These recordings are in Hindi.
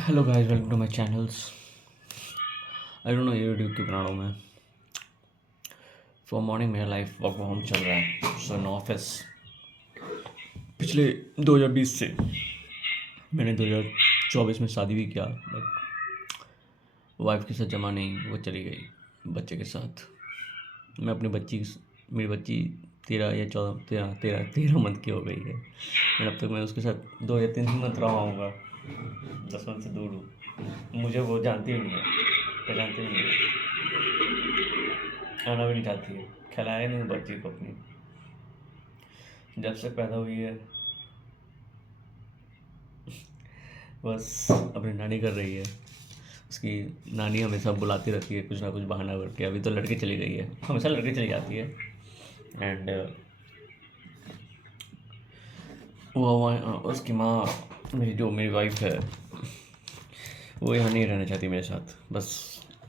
Hello guys, welcome to my channels. I don't know ये वीडियो क्यों बना रहा हूँ मैं। फॉर मॉर्निंग मेरा लाइफ वर्क फ्रॉम होम चल रहा है, सो नो ऑफिस। पिछले 2020 से मैंने 2024 में शादी भी किया, बट वाइफ के साथ जमा नहीं, वो चली गई बच्चे के साथ। मैं अपनी मेरी बच्ची 13 या 14 13 मंथ की हो गई है, और अब तक मैं उसके साथ 2 या 3 मंथ रहा होऊंगा। 10 मंथ से दूर हूँ। मुझे वो जानती भी नहीं है, पहचानती भी नहीं है, खाना भी नहीं चाहती है, खिलाया नहीं बच्ची को अपनी। जब से पैदा हुई है बस अपनी नानी कर रही है। उसकी नानी हमेशा बुलाती रहती है कुछ ना कुछ बहाना करके। अभी तो लड़के चली गई है, हमेशा लड़के चली जाती है। एंड उसकी माँ, मेरी वाइफ है, वो यहाँ नहीं रहना चाहती मेरे साथ। बस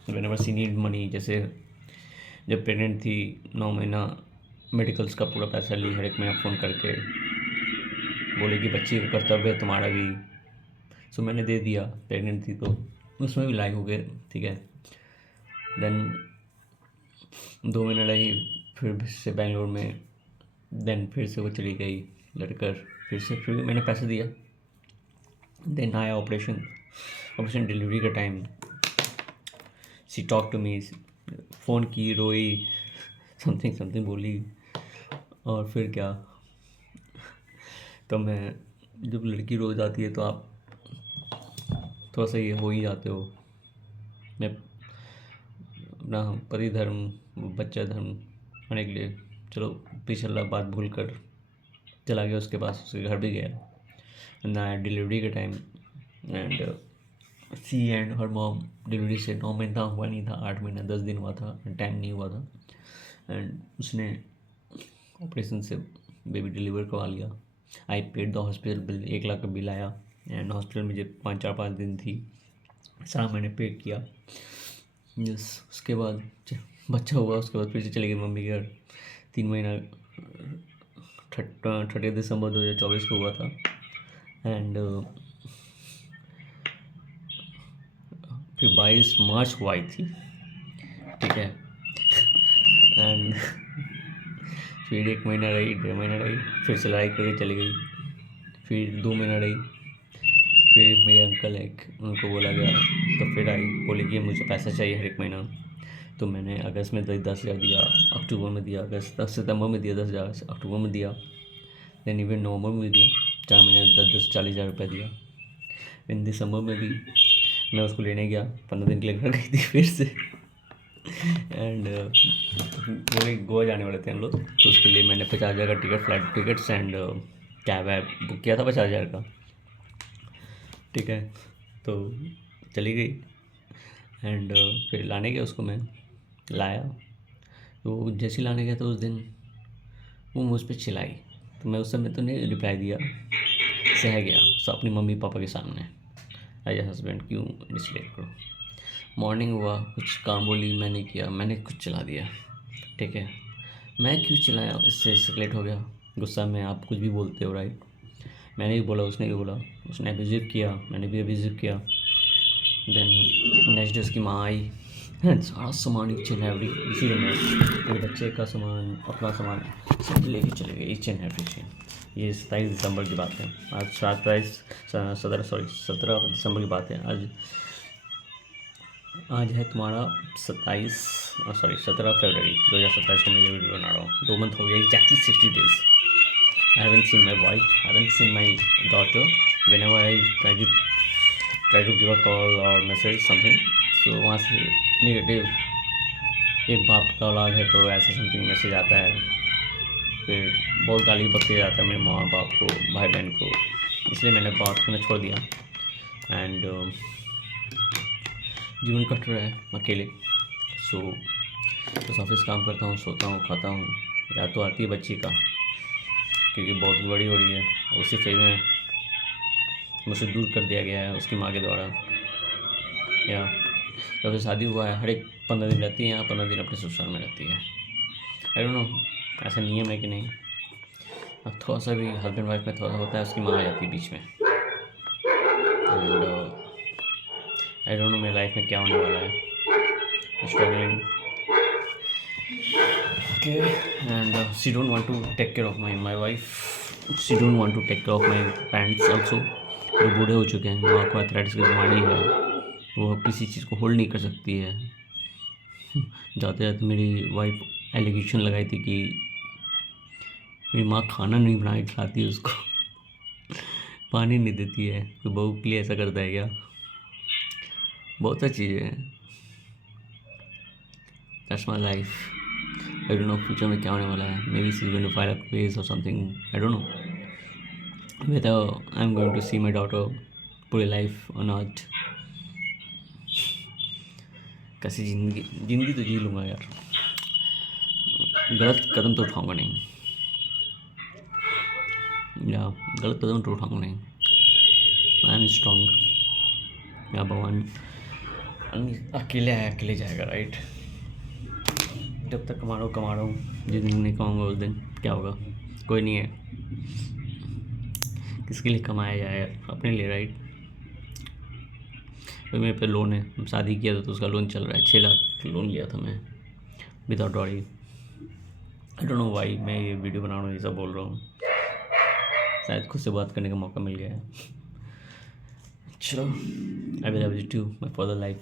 when ever see need money, जैसे जब प्रेग्नेंट थी 9 महीना, मेडिकल्स का पूरा पैसा ली हर एक महीना फ़ोन करके, बोले कि बच्ची का कर्तव्य है तुम्हारा भी। सो मैंने दे दिया, प्रेग्नेंट थी तो उसमें भी लाइक हो गए, ठीक है। देन 2 महीना रही, फिर से बेंगलोर में। देन फिर से वो चली गई लड़कर, फिर भी मैंने पैसे दिया। देन आया ऑपरेशन डिलीवरी का time. She talk to me, phone की, रोई, समथिंग समथिंग बोली। और फिर क्या, तो मैं, जब लड़की रो जाती है तो आप थोड़ा सा ये हो ही जाते हो। मैं अपना पति धर्म, बच्चा धर्म होने के लिए, चलो पिछला बात भूल कर चला गया उसके पास, उसके घर भी गया ना डिलीवरी के time. And she and her mom, delivery से 9 महीना हुआ नहीं था, 8 महीना 10 दिन हुआ था, टाइम नहीं हुआ था। एंड उसने ऑपरेशन से बेबी डिलीवर करवा लिया। I paid the hospital bill, 1 lakh का बिल आया। एंड हॉस्पिटल में जब 5 दिन थी, सारा मैंने पे किया। यस, उसके बाद बच्चा हुआ, उसके बाद फिर से चली गई मम्मी के घर। 3 महीना 30 दिसंबर 2024 को हुआ था। एंड फिर 22 मार्च को आई थी, ठीक है। एंड फिर 1 महीना रही, 1.5 महीना रही, फिर से लड़ाई करके चली गई। फिर 2 महीना रही, फिर मेरे अंकल एक, उनको बोला गया तो फिर आई, बोले कि मुझे पैसा चाहिए हर एक महीना। तो मैंने अगस्त में 10,000 दिया, अक्टूबर में दिया, अगस्त सितंबर में दिया 10,000, अक्टूबर में दिया, देन इवन नवंबर में भी दिया। 4 महीने 10-10 40 हज़ार रुपये दिया। इन दिसंबर में भी मैं उसको लेने गया, 15 दिन के लिए घर गई थी फिर से। एंड बोले गोवा जाने वाले थे हम लोग, तो उसके लिए मैंने 50,000 का ticket, flight tickets and cab app book किया था 50,000 का, ठीक है। तो चली गई। एंड फिर लाने गया उसको, मैं लाया। तो जैसे लाने गया तो उस दिन वो मुझ पर चिल्लाई, तो मैं उस समय तो नहीं रिप्लाई दिया, सह गया सब अपनी मम्मी पापा के सामने। एज ए हस्बैंड क्यों डिसलाइक करो। मॉर्निंग हुआ, कुछ काम बोली, मैंने किया, मैंने कुछ चला दिया, ठीक है। मैं क्यों चिल्लाया, इससे एस्केलेट हो गया गुस्सा में। आप कुछ भी बोलते हो, राइट। मैंने भी बोला, उसने भी बोला, उसने अब्यूज़िव किया, मैंने भी अब्यूज़िव किया। देन नेक्स्ट डे उसकी माँ आई, सारा सामान ईच एंड एवरी, इसी में मेरे बच्चे का सामान, अपना सामान सब लेके चले गए, ईच एंड एवरी थिंग। ये 27 दिसंबर की बात है। आज 17 दिसंबर की बात है। आज है तुम्हारा 17 फरवरी 2027 को मैं ये वीडियो बना रहा हूँ। 2 मंथ हो गया, exactly 60 days। I haven't seen my wife, I haven't seen my daughter. Whenever I try to give a call or message something, so वहाँ से नेगेटिव, एक बाप का औलाद है तो ऐसा समथिंग मैसेज आता है। फिर बहुत गाली बकते जाता है मेरे माँ बाप को, भाई बहन को। इसलिए मैंने बात करना छोड़ दिया। एंड जीवन कट रहा है अकेले। सो बस ऑफिस काम करता हूँ, सोता हूँ, खाता हूँ। या तो आती है बच्ची का, क्योंकि बहुत बड़ी हो रही है, उसी फेज में मुझसे दूर कर दिया गया है उसकी माँ के द्वारा। या जब से शादी हुआ है, हर एक 15 दिन रहती है यहाँ, 15 दिन अपने ससुराल में रहती है। आई डोंट नो ऐसा नियम है कि नहीं। अब थोड़ा सा भी हस्बैंड वाइफ में थोड़ा सा होता है, उसकी माँ आ जाती है बीच में। एंड आई डोंट नो मेरी लाइफ में क्या होने वाला है. Struggling. Okay, and she don't want to take care of my wife. She don't want to take care of my parents also. जो बूढ़े हो चुके हैं, माँ को आर्थराइटिस की बीमारी है, वो अब किसी चीज़ को होल्ड नहीं कर सकती है. जाते जाते मेरी वाइफ एलिगेशन लगाई थी कि मेरी माँ खाना नहीं बना के खिलाती है उसको. पानी नहीं देती है. कोई बहू के लिए ऐसा करता है क्या? बहुत सा चीज़ें हैं. That's my life. I don't know future में क्या होने वाला है. Maybe she is going to file a case और something. I don't know whether I'm going to see my daughter पूरी लाइफ और नॉट. कैसी ज़िंदगी तो जी लूँगा यार. गलत कदम तो उठाऊँगा नहीं. या गलत कदम तो उठाऊँगा नहीं. I am strong. या भगवान अकेले आया अकेले जाएगा. राइट. जब तक कमा रहा हूँ. जिस दिन नहीं कमाऊँगा उस दिन क्या होगा? कोई नहीं है. किसके लिए कमाया जाए यार? अपने लिए. राइट. भाई मेरे पे लोन है. शादी किया था तो उसका लोन चल रहा है. 6 लाख लोन लिया था मैं without dowry. I don't know why मैं ये वीडियो बना रहा हूँ, ये सब बोल रहा हूँ. शायद खुद से बात करने का मौका मिल गया है. चलो, I will love you too my for the life.